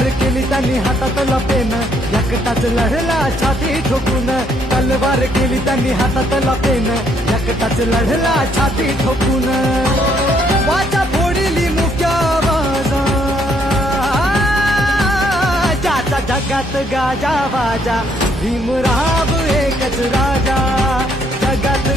तलवार केली त्यांनी हातातला पेन, एकटाच लढला छाती ठोकून. तलवार केली त्यांनी हातातला पेन, एकटाच लढला छाती ठोकून. वाचा फोडली मुक्या आवाजा, ज्याचा जगात गाजा वाजा. भीमराव एकच राजा, जगात